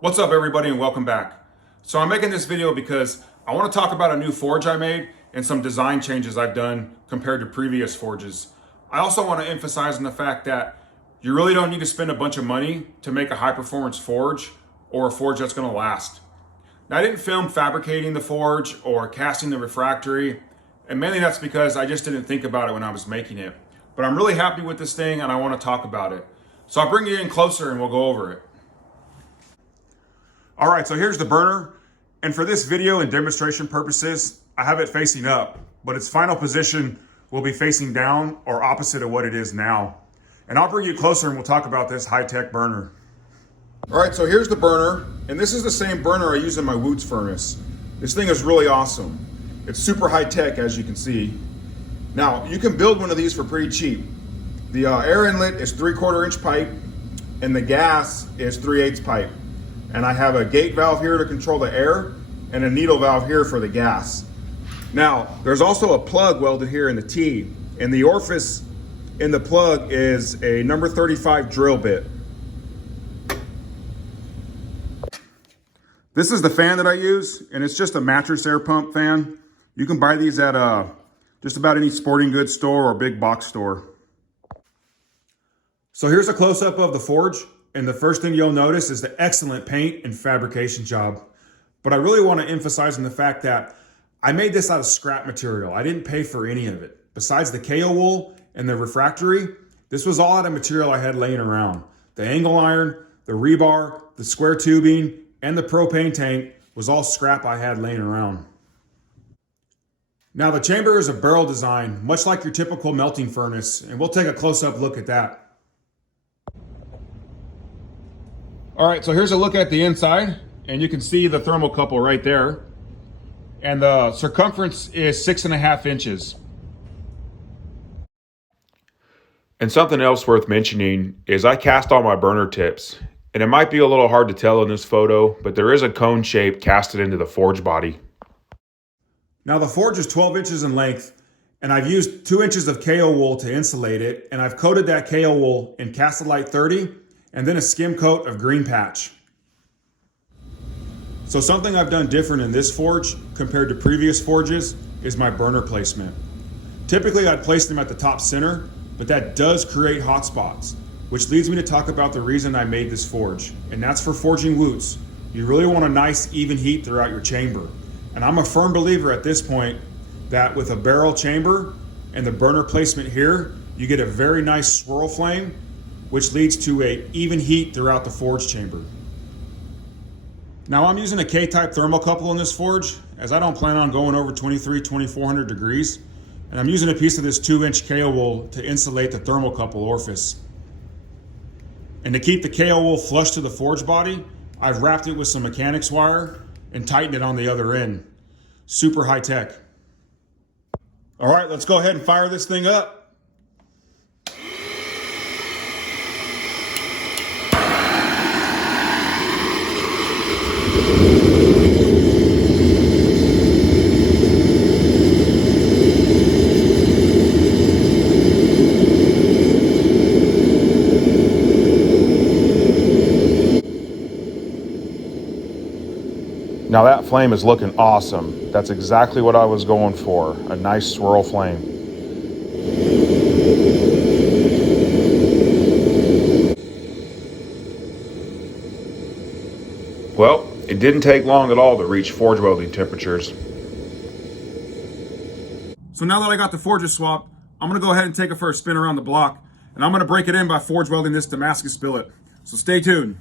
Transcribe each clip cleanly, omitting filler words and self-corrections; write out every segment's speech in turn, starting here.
What's up everybody and welcome back. So I'm making this video because I want to talk about a new forge I made and some design changes I've done compared to previous forges. I also want to emphasize on the fact that you really don't need to spend a bunch of money to make a high performance forge or a forge that's going to last. Now I didn't film fabricating the forge or casting the refractory, and mainly that's because I just didn't think about it when I was making it. But I'm really happy with this thing and I want to talk about it. So I'll bring you in closer and we'll go over it. All right, so here's the burner. And for this video and demonstration purposes, I have it facing up, but its final position will be facing down or opposite of what it is now. And I'll bring you closer and we'll talk about this high-tech burner. All right, so here's the burner. And this is the same burner I use in my Woods furnace. This thing is really awesome. It's super high-tech, as you can see. Now, you can build one of these for pretty cheap. The air inlet is 3/4 inch pipe and the gas is 3/8 pipe. And I have a gate valve here to control the air and a needle valve here for the gas. Now, there's also a plug welded here in the T, and the orifice in the plug is a number 35 drill bit. This is the fan that I use, and it's just a mattress air pump fan. You can buy these at just about any sporting goods store or big box store. So here's a close-up of the forge. And the first thing you'll notice is the excellent paint and fabrication job. But I really want to emphasize on the fact that I made this out of scrap material. I didn't pay for any of it. Besides the KO wool and the refractory, this was all out of material I had laying around. The angle iron, the rebar, the square tubing, and the propane tank was all scrap I had laying around. Now the chamber is a barrel design, much like your typical melting furnace, and we'll take a close-up look at that. All right, so here's a look at the inside, and you can see the thermocouple right there. And the circumference is 6.5 inches. And something else worth mentioning is I cast all my burner tips. And it might be a little hard to tell in this photo, but there is a cone shape casted into the forge body. Now the forge is 12 inches in length, and I've used 2 inches of KO wool to insulate it, and I've coated that KO wool in Castlelite 30, and then a skim coat of green patch. So something I've done different in this forge compared to previous forges is my burner placement. Typically I'd place them at the top center, but that does create hot spots, which leads me to talk about the reason I made this forge, and that's for forging woots. You really want a nice even heat throughout your chamber. And I'm a firm believer at this point that with a barrel chamber and the burner placement here, you get a very nice swirl flame, which leads to an even heat throughout the forge chamber. Now I'm using a K-type thermocouple in this forge, as I don't plan on going over 2400 degrees, and I'm using a piece of this 2-inch KO wool to insulate the thermocouple orifice. And to keep the KO wool flush to the forge body, I've wrapped it with some mechanics wire and tightened it on the other end. Super high tech. All right, let's go ahead and fire this thing up. Now that flame is looking awesome. That's exactly what I was going for, a nice swirl flame. Well, it didn't take long at all to reach forge welding temperatures. So now that I got the forges swapped, I'm gonna go ahead and take it for a spin around the block, and I'm gonna break it in by forge welding this Damascus billet. So stay tuned.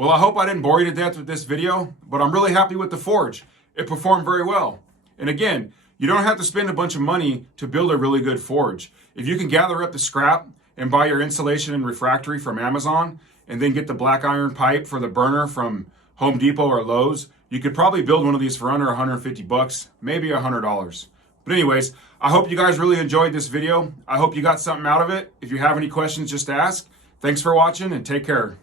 Well, I hope I didn't bore you to death with this video, but I'm really happy with the forge. It performed very well. And again, you don't have to spend a bunch of money to build a really good forge. If you can gather up the scrap and buy your insulation and refractory from Amazon, and then get the black iron pipe for the burner from Home Depot or Lowe's, you could probably build one of these for under 150 bucks, maybe $100. But anyways, I hope you guys really enjoyed this video. I hope you got something out of it. If you have any questions, just ask. Thanks for watching and take care.